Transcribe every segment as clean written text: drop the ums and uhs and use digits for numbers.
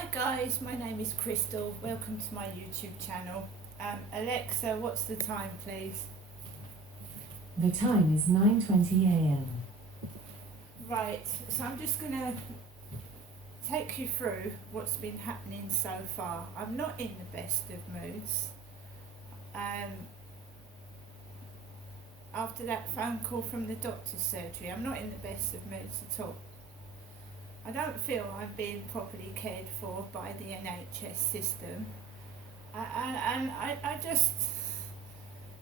Hi guys, my name is Crystal. Welcome to my YouTube channel. Alexa, what's the time, please? The time is 9:20 a.m. Right, so I'm just going to take you through what's been happening so far. I'm not in the best of moods. After that phone call from the doctor's surgery, I'm not in the best of moods at all. I don't feel I'm being properly cared for by the NHS system. And I just,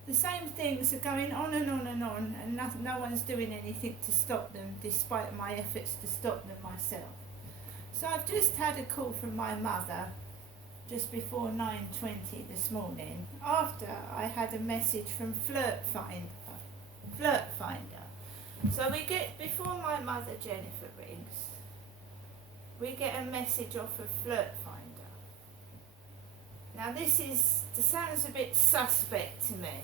the same things are going on and on and on, and no one's doing anything to stop them, despite my efforts to stop them myself. So I've just had a call from my mother just before 9:20 this morning, after I had a message from Flirt Finder. So we get, before my mother Jennifer rings, we get a message off of Flirt Finder. Now this sounds a bit suspect to me.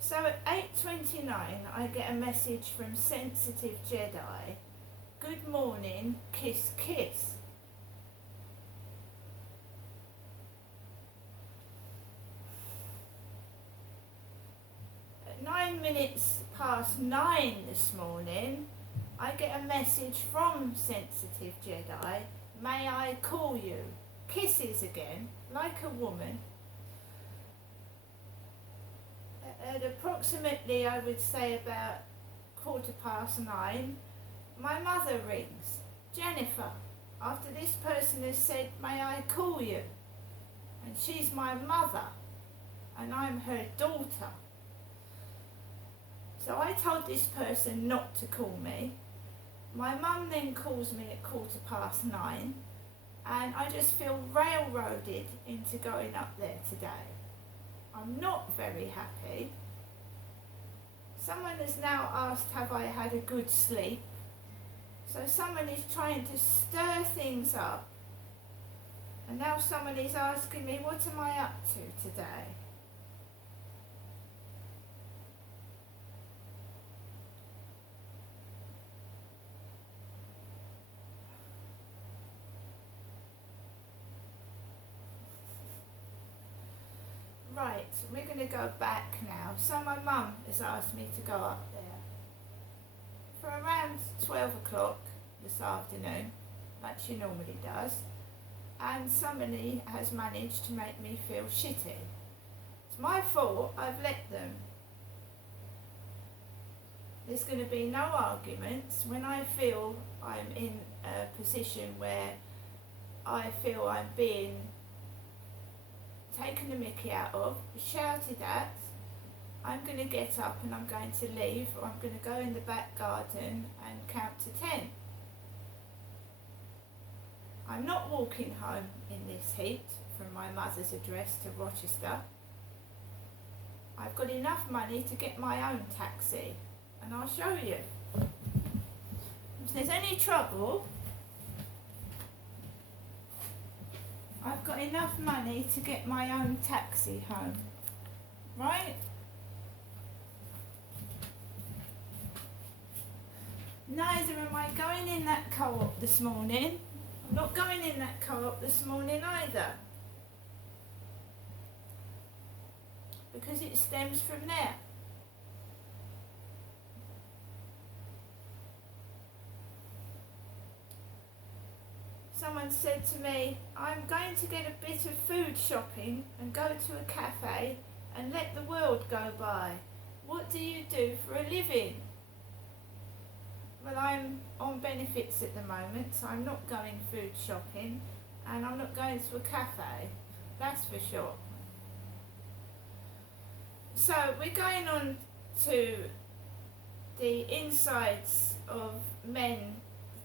So at 8:29 I get a message from Sensitive Jedi. Good morning, kiss kiss. At 9 minutes past 9 this morning, I get a message from Sensitive Jedi. May I call you? Kisses again, like a woman. At approximately, I would say about 9:15, my mother rings. Jennifer, after this person has said, may I call you? And she's my mother, and I'm her daughter. So I told this person not to call me. My mum then calls me at 9:15, and I just feel railroaded into going up there today. I'm not very happy. Someone has now asked, have I had a good sleep? So someone is trying to stir things up, and now someone is asking me, what am I up to today? Right, we're going to go back now. So my mum has asked me to go up there for around 12 o'clock this afternoon, like she normally does, and somebody has managed to make me feel shitty. It's my fault, I've let them. There's going to be no arguments. When I feel I'm in a position where I feel I'm being taken the mickey out of, shouted at, I'm going to get up and I'm going to leave, or I'm going to go in the back garden and count to 10. I'm not walking home in this heat from my mother's address to Rochester. I've got enough money to get my own taxi, and I'll show you. If there's any trouble, I've got enough money to get my own taxi home, right? Neither am I going in that co-op this morning. I'm not going in that co-op this morning either, because it stems from there. Someone said to me, I'm going to get a bit of food shopping and go to a cafe and let the world go by. What do you do for a living? Well, I'm on benefits at the moment, so I'm not going food shopping, and I'm not going to a cafe, that's for sure. So we're going on to the insides of men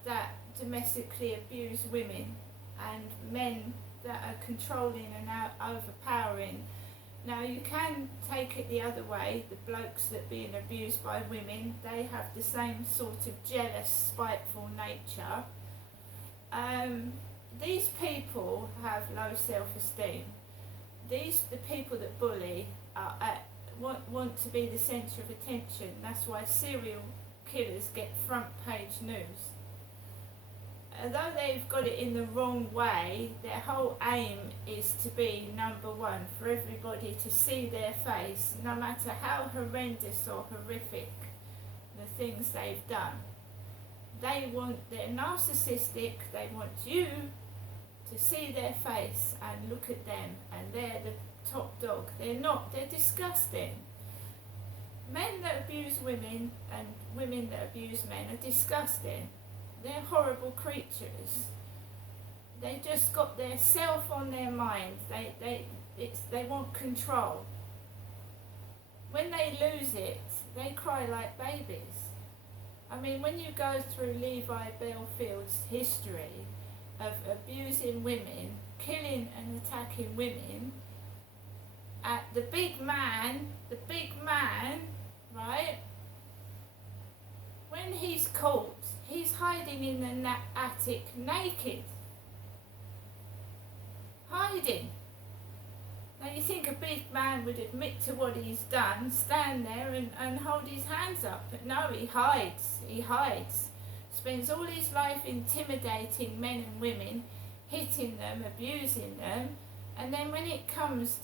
that domestically abuse women, and men that are controlling and overpowering. Now you can take it the other way. The blokes that are being abused by women, they have the same sort of jealous, spiteful nature. These people have low self-esteem. The people that bully want to be the centre of attention. That's why serial killers get front page news. although they've got it in the wrong way, their whole aim is to be number one, for everybody to see their face, no matter how horrendous or horrific the things they've done. They're narcissistic, they want you to see their face and look at them, and they're the top dog. They're disgusting. Men that abuse women and women that abuse men are disgusting. They're horrible creatures. They just got their self on their mind. They want control. When they lose it, they cry like babies. I mean, when you go through Levi Belfield's history of abusing women, killing and attacking women, the big man, right? When he's caught, he's hiding in the attic naked. Hiding. Now you think a big man would admit to what he's done, stand there and hold his hands up, but no, he hides. Spends all his life intimidating men and women, hitting them, abusing them, and then when it comes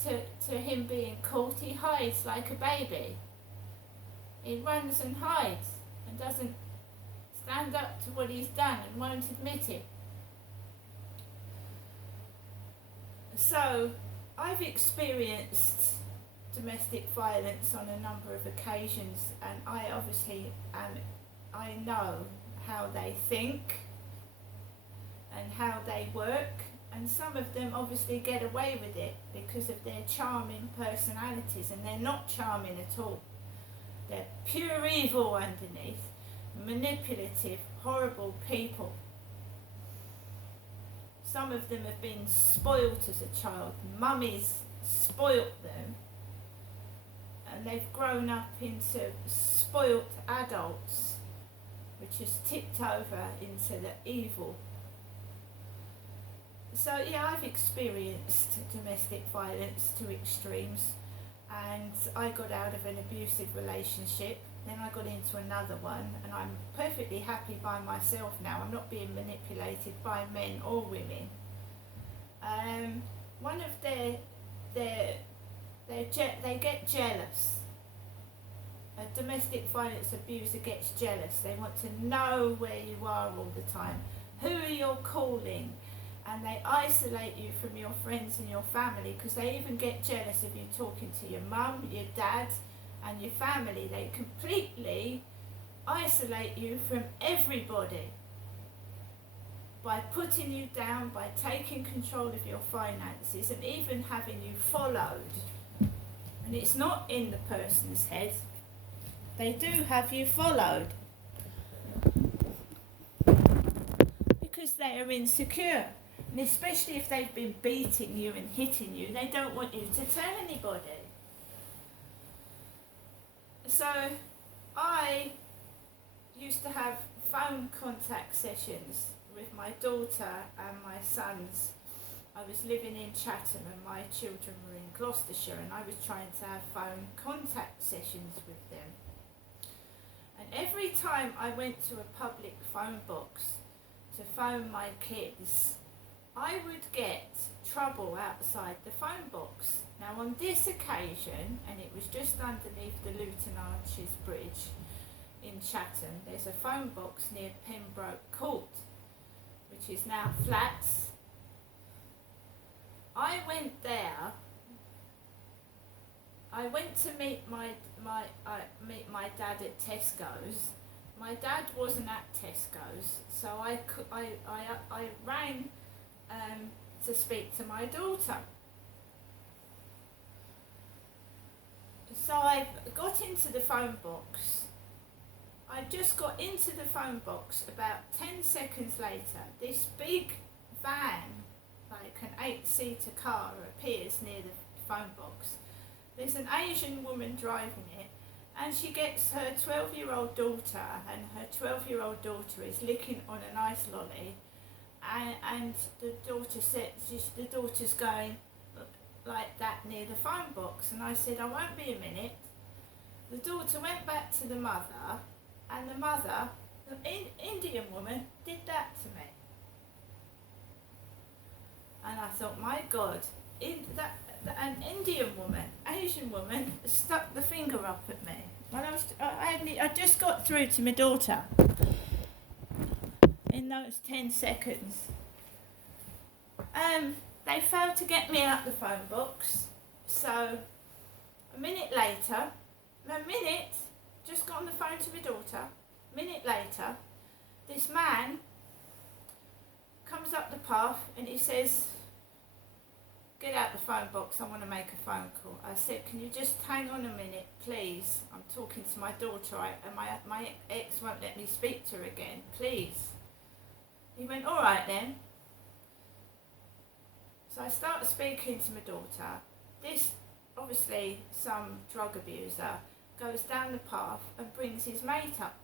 to him being caught, he hides like a baby. He runs and hides and doesn't stand up to what he's done and won't admit it. So, I've experienced domestic violence on a number of occasions, and I know how they think and how they work, and some of them obviously get away with it because of their charming personalities, and they're not charming at all. They're pure evil underneath, manipulative, horrible people. Some of them have been spoilt as a child. Mummies spoilt them, and they've grown up into spoilt adults, which has tipped over into the evil. So yeah, I've experienced domestic violence to extremes, and I got out of an abusive relationship, then I got into another one, and I'm perfectly happy by myself now. I'm not being manipulated by men or women. One of they get jealous. A domestic violence abuser gets jealous. They want to know where you are all the time, who you're calling, and they isolate you from your friends and your family, because they even get jealous of you talking to your mum, your dad, and your family. They completely isolate you from everybody by putting you down, by taking control of your finances, and even having you followed. And it's not in the person's head. They do have you followed because they are insecure. And especially if they've been beating you and hitting you, they don't want you to tell anybody. So I used to have phone contact sessions with my daughter and my sons. I was living in Chatham and my children were in Gloucestershire, and I was trying to have phone contact sessions with them. And every time I went to a public phone box to phone my kids, I would get trouble outside the phone box. Now on this occasion, and it was just underneath the Luton Arches Bridge in Chatham, there's a phone box near Pembroke Court, which is now flats. I went there. I went to meet my dad at Tesco's. My dad wasn't at Tesco's, so I rang to speak to my daughter. So I got into the phone box. I just got into the phone box. About 10 seconds later, this big van, like an 8-seater car, appears near the phone box. There's an Asian woman driving it, and she gets her 12-year-old daughter, and her 12-year-old daughter is licking on an ice lolly, and the daughter's going like that near the phone box. And I said, I won't be a minute. The daughter went back to the mother, and the mother, the Indian woman, did that to me. And I thought, my God, an Indian woman, Asian woman, stuck the finger up at me. When I just got through to my daughter in those 10 seconds. They failed to get me out the phone box. So a minute later, just got on the phone to my daughter. A minute later, this man comes up the path and he says, get out the phone box, I want to make a phone call. I said, can you just hang on a minute, please? I'm talking to my daughter and my ex won't let me speak to her again, please. He went, all right then. So I started speaking to my daughter. This, obviously, some drug abuser goes down the path and brings his mate up.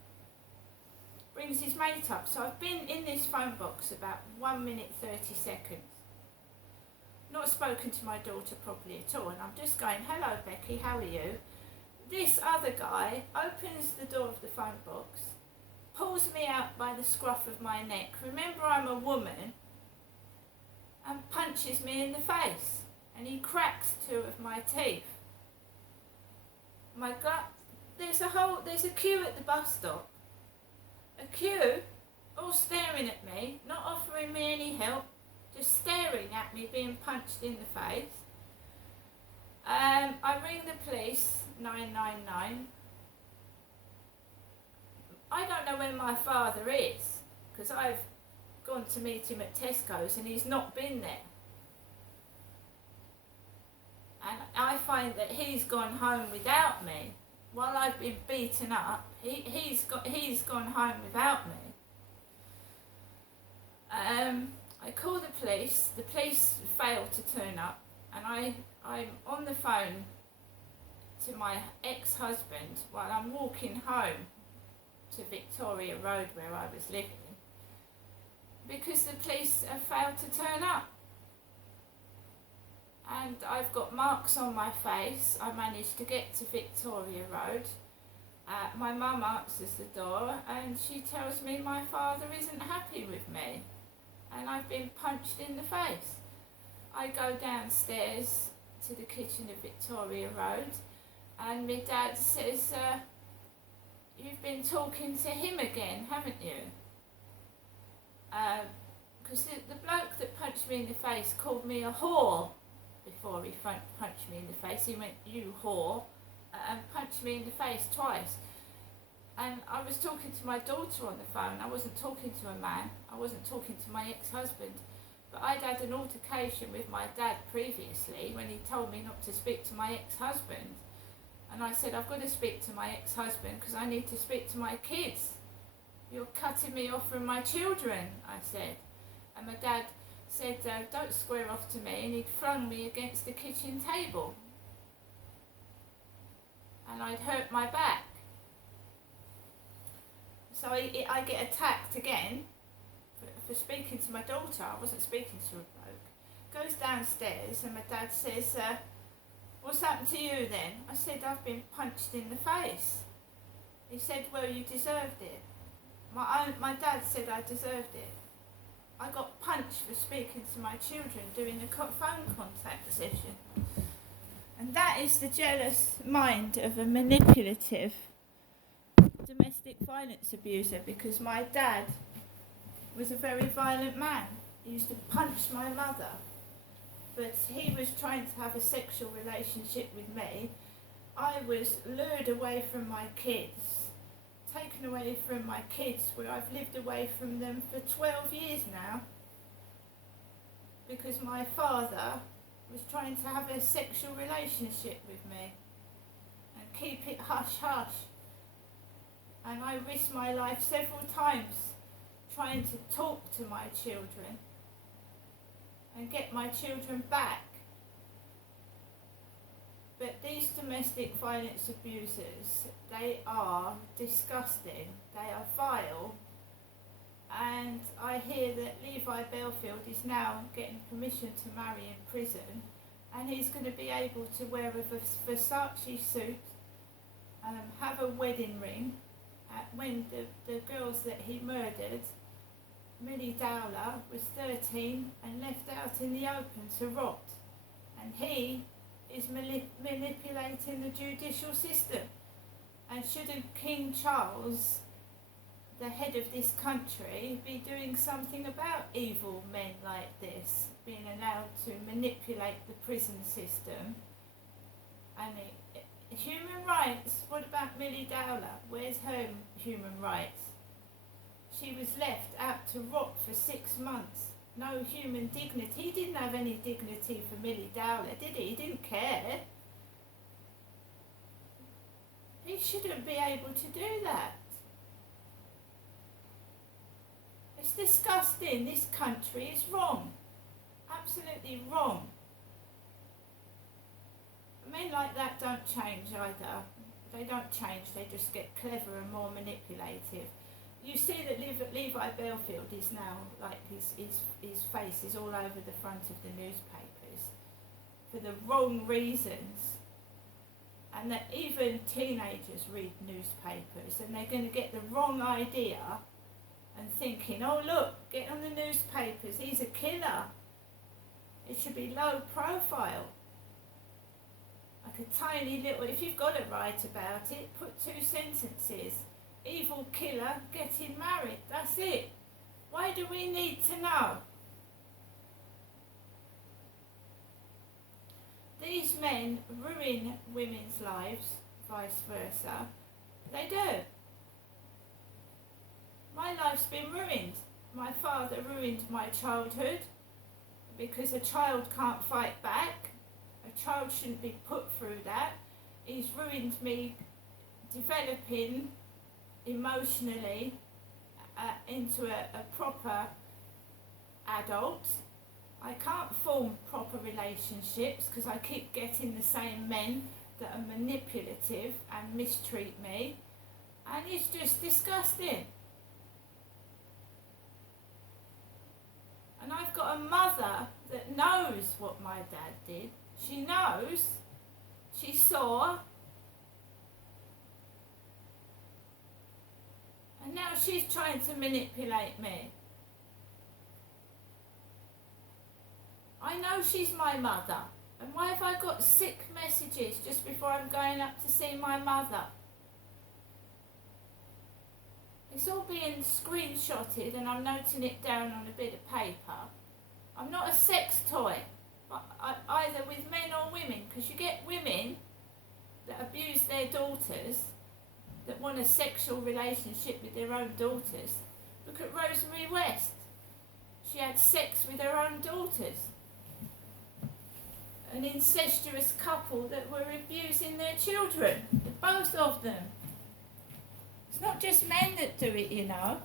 So I've been in this phone box about 1 minute 30 seconds. Not spoken to my daughter properly at all, and I'm just going, hello Becky, how are you? This other guy opens the door of the phone box, pulls me out by the scruff of my neck, remember I'm a woman, and punches me in the face, and he cracks 2 of my teeth. My God, there's a queue at the bus stop. A queue, all staring at me, not offering me any help, just staring at me being punched in the face. I ring the police, 999. I don't know where my father is, because I've gone to meet him at Tesco's and he's not been there. And I find that he's gone home without me. While I've been beaten up, he's gone home without me. I call the police failed to turn up, and I'm on the phone to my ex-husband while I'm walking home to Victoria Road where I was living, because the police have failed to turn up. And I've got marks on my face. I managed to get to Victoria Road. My mum answers the door and she tells me my father isn't happy with me and I've been punched in the face. I go downstairs to the kitchen of Victoria Road and my dad says, you've been talking to him again, haven't you? Because the bloke that punched me in the face called me a whore before he punched me in the face. He went, you whore, and punched me in the face twice. And I was talking to my daughter on the phone. I wasn't talking to a man. I wasn't talking to my ex-husband. But I'd had an altercation with my dad previously when he told me not to speak to my ex-husband. And I said, I've got to speak to my ex-husband because I need to speak to my kids. You're cutting me off from my children, I said. And my dad said, don't square off to me, and he'd flung me against the kitchen table. And I'd hurt my back. So I get attacked again for speaking to my daughter. I wasn't speaking to a bloke. Goes downstairs and my dad says, what's happened to you then? I said, I've been punched in the face. He said, well, you deserved it. My dad said I deserved it. I got punched for speaking to my children during a phone contact session. And that is the jealous mind of a manipulative domestic violence abuser, because my dad was a very violent man. He used to punch my mother. But he was trying to have a sexual relationship with me. I was lured away from my kids, taken away from my kids, where I've lived away from them for 12 years now, because my father was trying to have a sexual relationship with me and keep it hush hush. And I risked my life several times trying to talk to my children and get my children back. But these domestic violence abusers, they are disgusting, they are vile, and I hear that Levi Belfield is now getting permission to marry in prison, and he's going to be able to wear a Versace suit, have a wedding ring, when the girls that he murdered Millie Dowler was 13 and left out in the open to rot. And he is manipulating the judicial system. And shouldn't King Charles, the head of this country, be doing something about evil men like this, being allowed to manipulate the prison system? And human rights, what about Millie Dowler? Where's her human rights? She was left out to rot for 6 months. No human dignity. He didn't have any dignity for Millie Dowler, did he? He didn't care. He shouldn't be able to do that. It's disgusting. This country is wrong. Absolutely wrong. Men like that don't change either. They don't change, they just get clever and more manipulative. You see that Levi Belfield is now, like, his face is all over the front of the newspapers for the wrong reasons. And that even teenagers read newspapers and they're going to get the wrong idea and thinking, oh look, get on the newspapers, he's a killer. It should be low profile. Like a tiny little, if you've got to write about it, put 2 sentences. Evil killer getting married, that's it. Why do we need to know? These men ruin women's lives, vice versa. They do. My life's been ruined. My father ruined my childhood because a child can't fight back. A child shouldn't be put through that. He's ruined me developing emotionally into a proper adult. I can't form proper relationships because I keep getting the same men that are manipulative and mistreat me, and it's just disgusting. And I've got a mother that knows what my dad did. She knows, she saw, and now she's trying to manipulate me. I know she's my mother, and why have I got sick messages just before I'm going up to see my mother? It's all being screenshotted and I'm noting it down on a bit of paper. I'm not a sex toy, either with men or women, because you get women that abuse their daughters, that want a sexual relationship with their own daughters. Look at Rosemary West. She had sex with her own daughters. An incestuous couple that were abusing their children, both of them. It's not just men that do it, you know.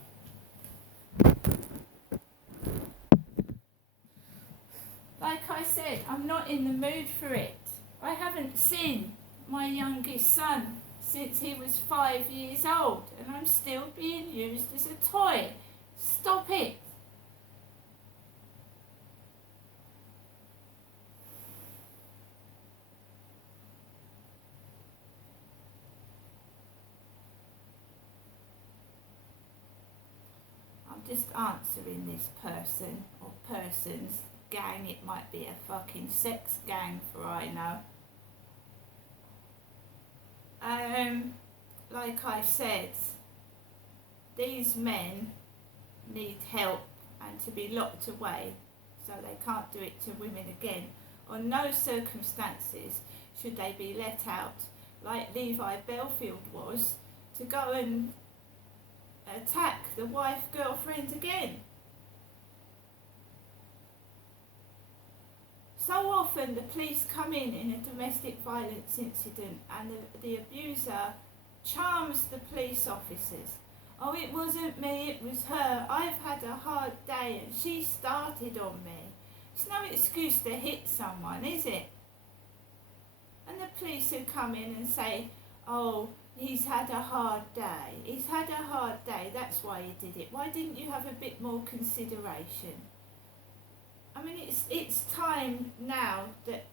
Like I said, I'm not in the mood for it. I haven't seen my youngest son since he was 5 years old, and I'm still being used as a toy. Stop it. I'm just answering this person or persons. Gang, it might be a fucking sex gang for I know. Like I said, these men need help and to be locked away so they can't do it to women again. On no circumstances should they be let out like Levi Belfield was to go and attack the wife girlfriend again. So often the police come in a domestic violence incident and the abuser charms the police officers. Oh, it wasn't me, it was her. I've had a hard day and she started on me. It's no excuse to hit someone, is it? And the police who come in and say, oh, he's had a hard day. He's had a hard day, that's why he did it. Why didn't you have a bit more consideration? I mean, it's time now that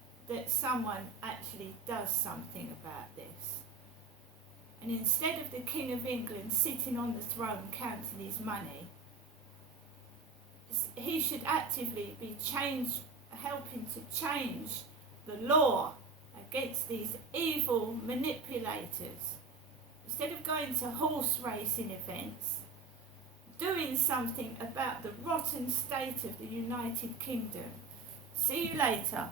someone actually does something about this. And instead of the King of England sitting on the throne counting his money, he should actively be helping to change the law against these evil manipulators. Instead of going to horse racing events, doing something about the rotten state of the United Kingdom. See you later.